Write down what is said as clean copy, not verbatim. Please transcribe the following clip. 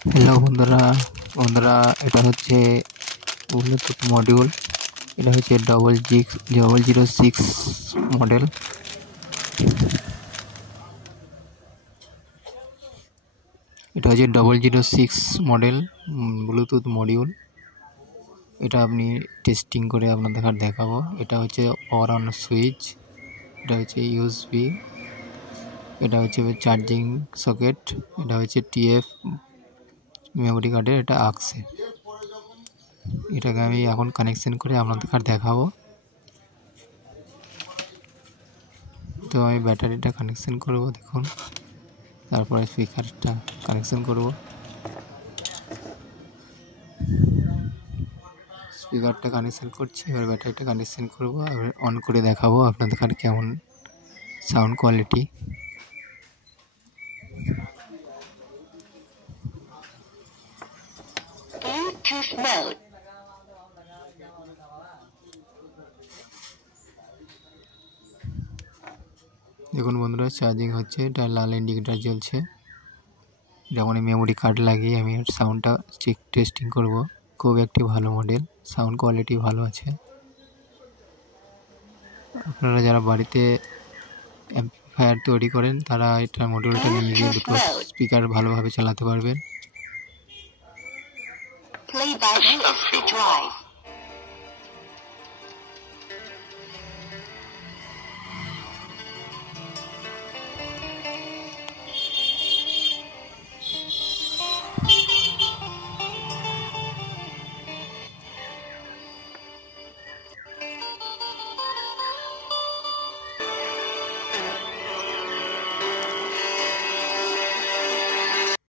Hello বন্ধুরা, বন্ধুরা এটা হচ্ছে ব্লুটুথ মডিউল। এটা হচ্ছে 0006 মডেল। এটা হচ্ছে 006 মডেল ব্লুটুথ মডিউল। এটা আপনি টেস্টিং করে আপনাদের দেখাবো। এটা হচ্ছে পাওয়ার অন সুইচ, এটা হচ্ছে ইউএসবি, এটা হচ্ছে চার্জিং সকেট, এটা হচ্ছে টিএফ মেমোরি কার্ডের এটা আকসে। এটাকে আমি এখন কানেকশন করে আপনাদের দেখাবো। তো আমি ব্যাটারিটা কানেকশন করব, দেখুন, তারপরে স্পিকারটা কানেকশন করব। স্পিকারটা কানেকশন করছি, এবার ব্যাটারিটা কানেকশন করব, এবার অন করে দেখাবো আপনাদের কেমন সাউন্ড কোয়ালিটি। দেখুন বন্ধুরা, চার্জিং হচ্ছে, এটা লাল ইন্ডিকেটার জ্বলছে। যখন মেমোরি কার্ড লাগিয়ে আমি সাউন্ডটা টেস্টিং করব। খুব একটি ভালো মডেল, সাউন্ড কোয়ালিটি ভালো আছে। আপনারা যারা বাড়িতে অ্যাম্পলিফায়ার তৈরি করেন তারা এটা মডিউলটা নিয়ে গিয়ে দুটো স্পিকার ভালোভাবে চালাতে পারবেন।